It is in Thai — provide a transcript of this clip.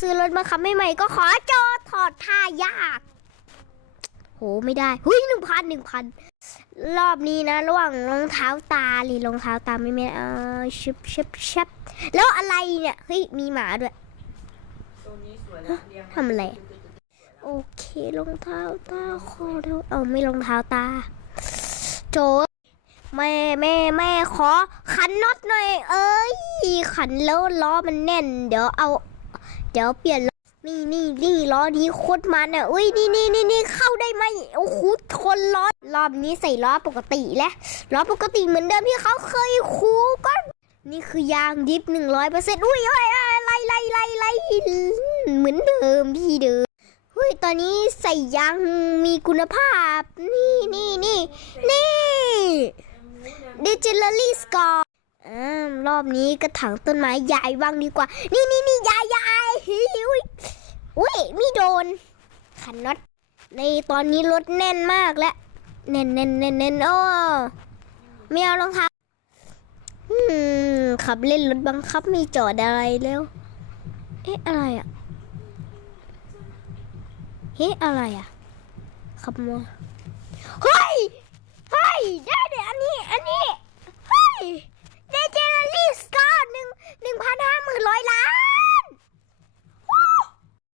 ซื้อรถมาขับใหม่ๆก็ขอจอถอดท่ายาก โหไม่ได้หุยหนึ่งพันหนึ่งพันรอบนี้นะ ระหว่างรองเท้าตาหรือรองเท้าตาไม่แม่นเออชิบชิบชิบแล้วอะไรเนี่ยเฮ้ยมีหมาด้วยตัวนี้สวยนะเรียงทำอะไรโอเครองเท้าตาขอเท้าเอาไม่รองเท้าตา โจแม่แม่แม่ขอขันน็อตหน่อย เอ้ยขันแล้วล้อมันแน่น เดี๋ยวเอา เดี๋ยวเปลี่ยนล้อนี่นี่นี่ล้อนี้โคตรมันอะอุ้ยนี่นี่นี่นี่เข้าได้ไหมโอ้โหคนล้อรอบนี้ใส่ล้อปกติแล้วล้อปกติเหมือนเดิมที่เขาเคยคูก็นี่คือยางดิฟหนึ่งร้อยเปอร์เซ็นต์อุ้ยอ้ยเอ้ยไล่ไล่ไล่ไล่เหมือนเดิมที่เดิมเฮ้ยตอนนี้ใส่ยางมีคุณภาพ นี่นี่นี่นี่ดิจิ l ลี่สกอร์รอบนี้กระถางต้นไม้ใหญ่บ้างดีกว่า นี่นี่นี่ยายยายอุ้ยอุ้ยมีโด นขันน็อตในตอนนี้รถแน่นมากแล้วแน่นแน่นแน่นแน่นโอ้ไม่เอารองเท้าขับเล่นรถบังคับม่จอดอะไรแล้ว เอ๊ะอะไรอะเฮ้อะไรอะขับมาเฮ้ยเฮ้ยได้